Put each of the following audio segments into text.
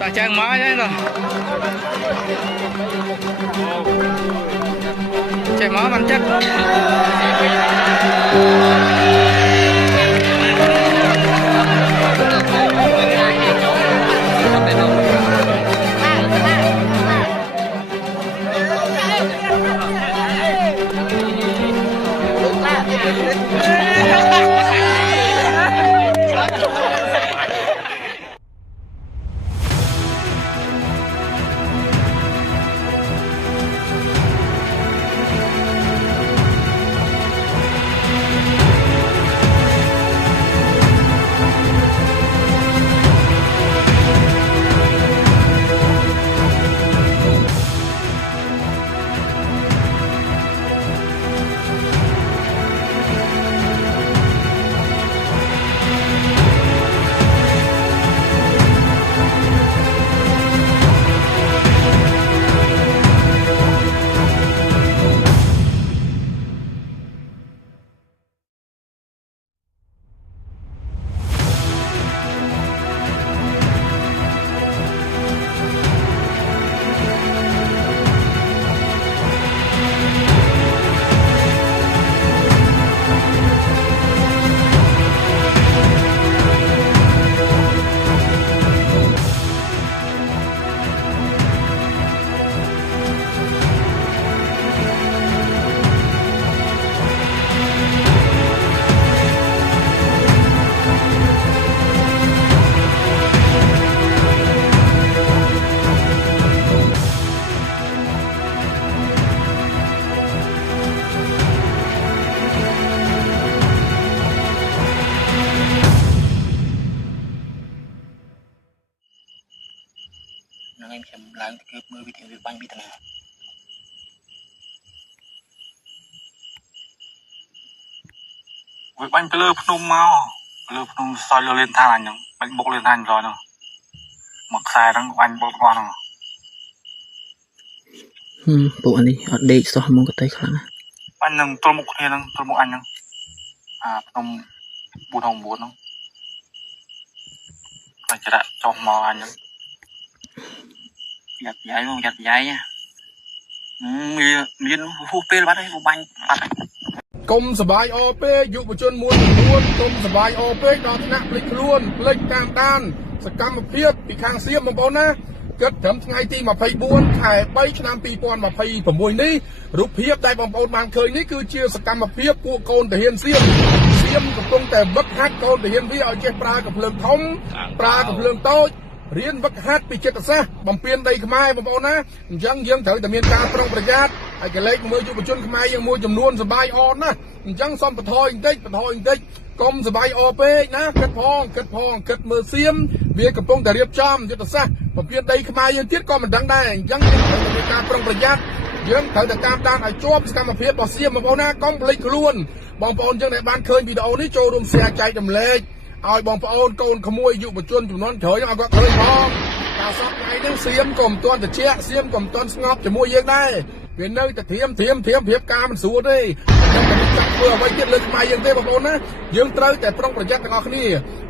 ta trang máy đấy rồi chạy máu bắn chất em chậm lại cái mưa bị thiệt bánh bị thế nào bánh cái lơ phun mau lơ phun soi lơ lên than anh nhung bánh bốc lên than rồi nó mặc xài đang bánh bốc con nó bộ anh đi ở đây sao không có tay kháng anh nhung tôi một thế nhung tôi một anh nhung phun bùn hồng bùn không phải chỉ đã cho mò anh nhung giặt giấy nha miếng hút pê bắt đấy hút bánh bắt đấy កុំសបាយអពេកយុវជនមួយចំនួនកុំសបាយអពេកដល់ថ្នាក់ភ្លេចខ្លួនភ្លេចតាមដានសកម្មភាពពីខាងសៀមបងប្អូនណាគិតត្រឹមថ្ងៃទី24ខែ3ឆ្នាំ2026នេះរូបភាពដែលបងប្អូនបានឃើញនេះគឺជាសកម្មភាពពួកកូនទាហានសៀមកំពុងតែវឹកហាត់កូនទាហានវាឲ្យចេះប្រើកាភ្លើងធំប្រើកាភ្លើងតូចរៀនវឹកហាត់ពីចិត្តសាស្ត្របំពេញដីខ្មែរបងប្អូនណាអញ្ចឹងយើងត្រូវតែមានការប្រុងប្រយ័ត្នហើយកលេចមើលយុវជនខ្មែរយើងមួយចំនួនសបាយអនណាអញ្ចឹងសូមបន្ថយបន្តិចកុំសបាយអពេកណាគិតមើលសៀមវាកំពុងតែរៀបចំយុទ្ធសាស្ត្របំពេញដីខ្មែរយើងទៀតក៏មិនដឹងដែរអញ្ចឹងយើងត្រូវតែមានការប្រុងប្រយ័ត្នយើងត្រូវតែតាមដានឲ្យជាប់សកម្មភាពរបស់សៀមបងប្អូនណាកុំភ្លេចខ្លួនបងប្អូនយើងដែលបានឃើញវីដេអូនេះចូលរួម share ចែករំលែកឲ្យបងប្អូនកូនក្មួយយុវជនចំនួនក្រោយឲ្យគាត់ឃើញផងតែសពថ្ងៃនេះសៀមក៏មិនទាន់ត្រជាក់សៀមក៏មិនទាន់ស្ងប់ជាមួយយើងដែរវានៅតែធៀមភាពការមិនស្រួលទេខ្ញុំមិនចាក់ធ្វើអ្វីទៀតលើខ្មែរយើងទេបងប្អូនណាយើងត្រូវតែប្រុងប្រយ័ត្នទាំងអស់គ្នា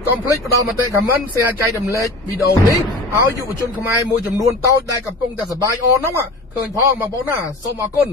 កុំភ្លេចផ្ដល់មតិ comment share ចែករំលែកវីដេអូនេះឲ្យយុវជនខ្មែរមួយចំនួនតូចដែលកំពុងតែសប្បាយអនហ្នឹងឃើញផងបងប្អូនណាសូមអរគុណ